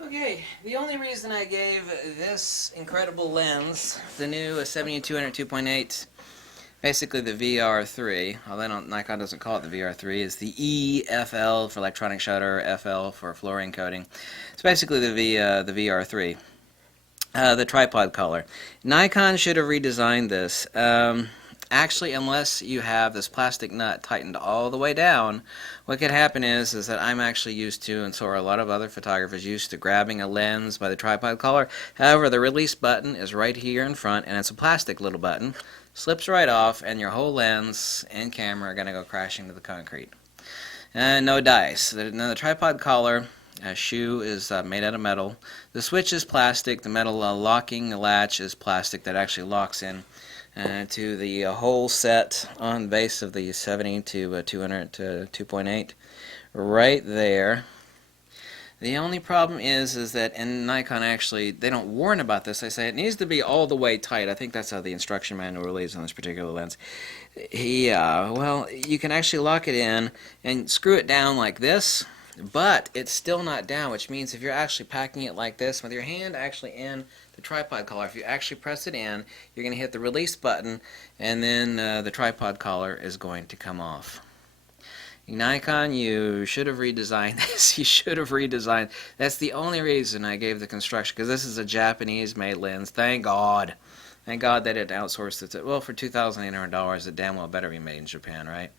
Okay, the only reason I gave this incredible lens, the new 7200 2.8, basically the VR3, although Nikon doesn't call it the VR3, is the EFL for electronic shutter, FL for fluorine coating. It's basically the VR3. The tripod collar. Nikon should have redesigned this. Actually, unless you have this plastic nut tightened all the way down, what could happen is that I'm actually used to, and so are a lot of other photographers, used to grabbing a lens by the tripod collar. However, the release button is right here in front, and it's a plastic little button. Slips right off, and your whole lens and camera are going to go crashing to the concrete. No dice. Now the tripod collar shoe is made out of metal. The switch is plastic. The metal locking latch is plastic that actually locks in to the whole set on the base of the 70 to 200 to 2.8 right there. The only problem is that, and Nikon actually, they don't warn about this. They say it needs to be all the way tight. I think that's how the instruction manual reads on this particular lens. Yeah, well, you can actually lock it in and screw it down like this, but it's still not down, which means if you're actually packing it like this, with your hand actually in the tripod collar, if you actually press it in, you're going to hit the release button, and then the tripod collar is going to come off. Nikon, you should have redesigned this. You should have redesigned. That's the only reason I gave the construction, because this is a Japanese-made lens. Thank God. Thank God they didn't outsource it. Well, for $2,800, it damn well better be made in Japan, right?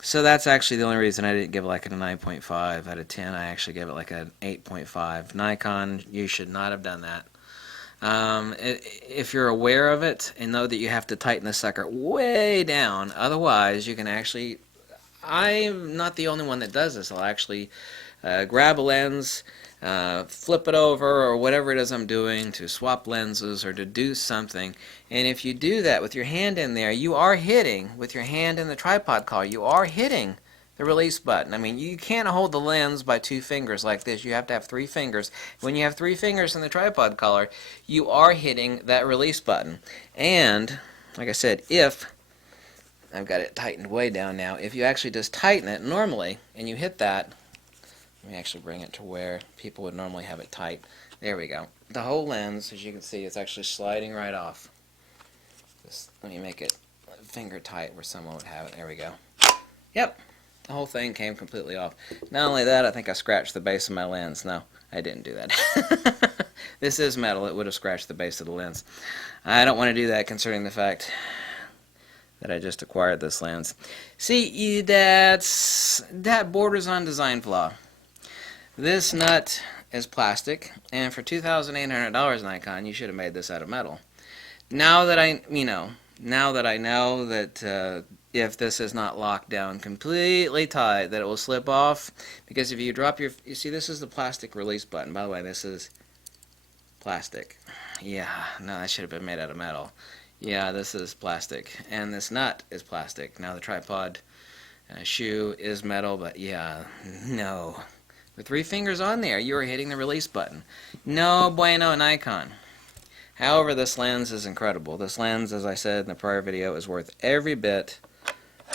So that's actually the only reason I didn't give it like a 9.5 out of 10. I actually gave it like an 8.5. Nikon, you should not have done that. If you're aware of it and know that you have to tighten the sucker way down, otherwise you can actually, I'm not the only one that does this. I'll actually grab a lens, flip it over, or whatever it is I'm doing to swap lenses or to do something. And if you do that with your hand in there, you are hitting, with your hand in the tripod collar, you are hitting the release button. I mean, you can't hold the lens by 2 fingers like this. You have to have 3 fingers. When you have 3 fingers in the tripod collar, you are hitting that release button. And, like I said, if, I've got it tightened way down now, if you actually just tighten it normally, and you hit that, let me actually bring it to where people would normally have it tight. There we go. The whole lens, as you can see, is actually sliding right off. Just let me make it finger tight where someone would have it. There we go. Yep. The whole thing came completely off. Not only that, I think I scratched the base of my lens. No, I didn't do that. This is metal. It would have scratched the base of the lens. I don't want to do that considering the fact that I just acquired this lens. See, that borders on design flaw. This nut is plastic, and for $2,800 Nikon, you should have made this out of metal. Now that I know that if this is not locked down completely tight, that it will slip off, because if you drop you see, this is the plastic release button. By the way, this is plastic. Yeah, no, that should have been made out of metal. Yeah, this is plastic, and this nut is plastic. Now the tripod shoe is metal, but yeah, no. With 3 fingers on there, you are hitting the release button. No bueno, Nikon. However, this lens is incredible. This lens, as I said in the prior video, is worth every bit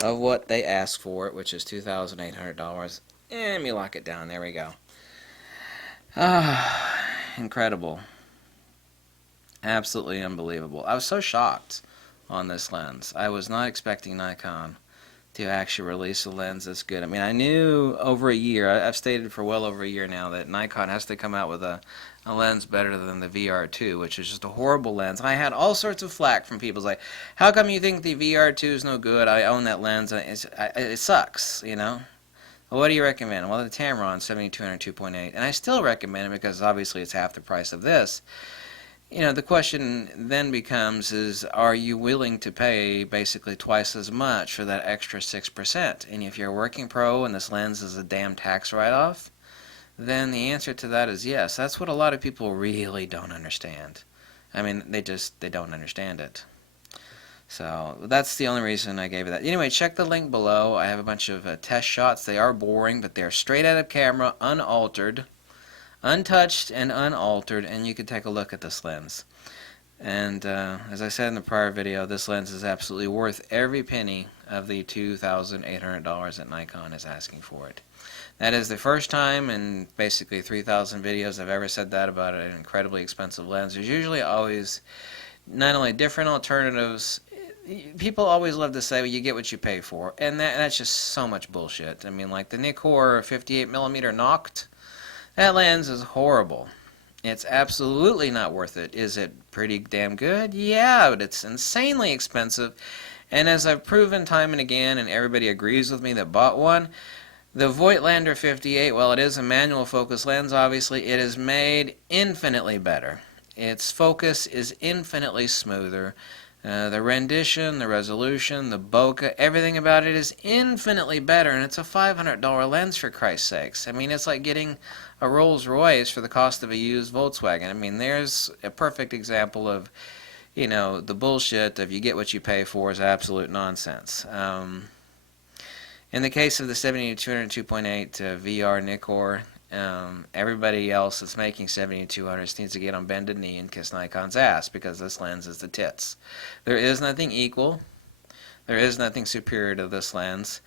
of what they asked for it, which is $2,800. And let me lock it down. There we go. Ah, incredible. Absolutely unbelievable. I was so shocked on this lens. I was not expecting Nikon to actually release a lens that's good. I mean, I knew over a year, I've stated for well over a year now, that Nikon has to come out with a lens better than the VR2, which is just a horrible lens. I had all sorts of flack from people like, how come you think the VR2 is no good? I own that lens, and it sucks, you know? Well, what do you recommend? Well, the Tamron 7200 2.8, and I still recommend it because obviously it's half the price of this. You know, the question then becomes is, are you willing to pay basically twice as much for that extra 6%? And if you're a working pro and this lens is a damn tax write-off, then the answer to that is yes. That's what a lot of people really don't understand. I mean, they don't understand it. So that's the only reason I gave it that. Anyway, check the link below. I have a bunch of test shots. They are boring, but they're straight out of camera, unaltered, untouched and unaltered, and you can take a look at this lens. And as I said in the prior video, this lens is absolutely worth every penny of the $2,800 that Nikon is asking for it. That is the first time in basically 3,000 videos I've ever said that about an incredibly expensive lens. There's usually always not only different alternatives. People always love to say, well, you get what you pay for, and that's just so much bullshit. I mean, like the NIKKOR 58mm Noct, that lens is horrible. It's absolutely not worth it. Is it pretty damn good? Yeah, but it's insanely expensive. And as I've proven time and again, and everybody agrees with me that bought one, the Voigtlander 58, while it is a manual focus lens, obviously, it is made infinitely better. Its focus is infinitely smoother. The rendition, the resolution, the bokeh, everything about it is infinitely better, and it's a $500 lens, for Christ's sakes. I mean, it's like getting a Rolls Royce for the cost of a used Volkswagen. I mean, there's a perfect example of, you know, the bullshit of you get what you pay for is absolute nonsense. In the case of the 70-200 2.8 VR NIKKOR, everybody else that's making 70-200s needs to get on bended knee and kiss Nikon's ass, because this lens is the tits. There is nothing equal. There is nothing superior to this lens.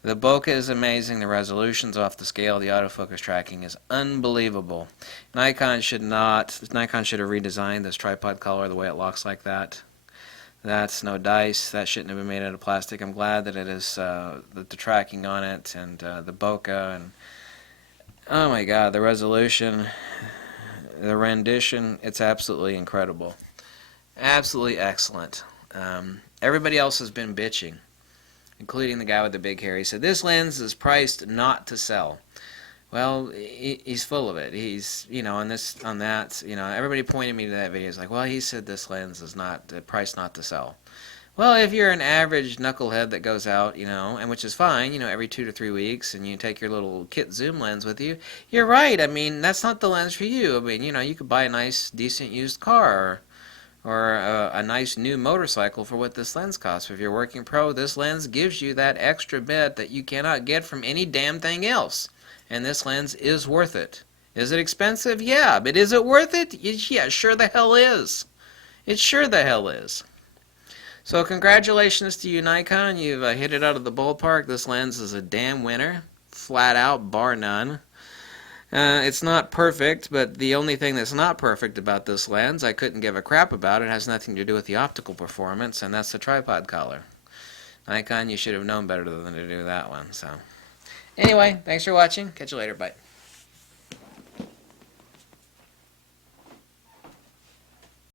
The bokeh is amazing. The resolution's off the scale. The autofocus tracking is unbelievable. Nikon should have redesigned this tripod collar the way it looks like that. That's no dice. That shouldn't have been made out of plastic. I'm glad that it is the tracking on it and the bokeh, and oh my god, the resolution, the rendition, it's absolutely incredible. Absolutely excellent. Everybody else has been bitching, including the guy with the big hair. He said, this lens is priced not to sell. Well, he's full of it. He's, you know, on that, you know, everybody pointed me to that video. He's like, well, he said this lens is not priced not to sell. Well, if you're an average knucklehead that goes out, you know, and which is fine, you know, every 2 to 3 weeks, and you take your little kit zoom lens with you, you're right. I mean, that's not the lens for you. I mean, you know, you could buy a nice, decent used car, or a nice new motorcycle for what this lens costs. If you're working pro, this lens gives you that extra bit that you cannot get from any damn thing else. And this lens is worth it. Is it expensive? Yeah, but is it worth it? Yeah, sure the hell is. It sure the hell is. So congratulations to you, Nikon. You've hit it out of the ballpark. This lens is a damn winner. Flat out, bar none. It's not perfect, but the only thing that's not perfect about this lens, I couldn't give a crap about. It has nothing to do with the optical performance, and that's the tripod collar. Nikon, you should have known better than to do that one. So, anyway, thanks for watching. Catch you later. Bye.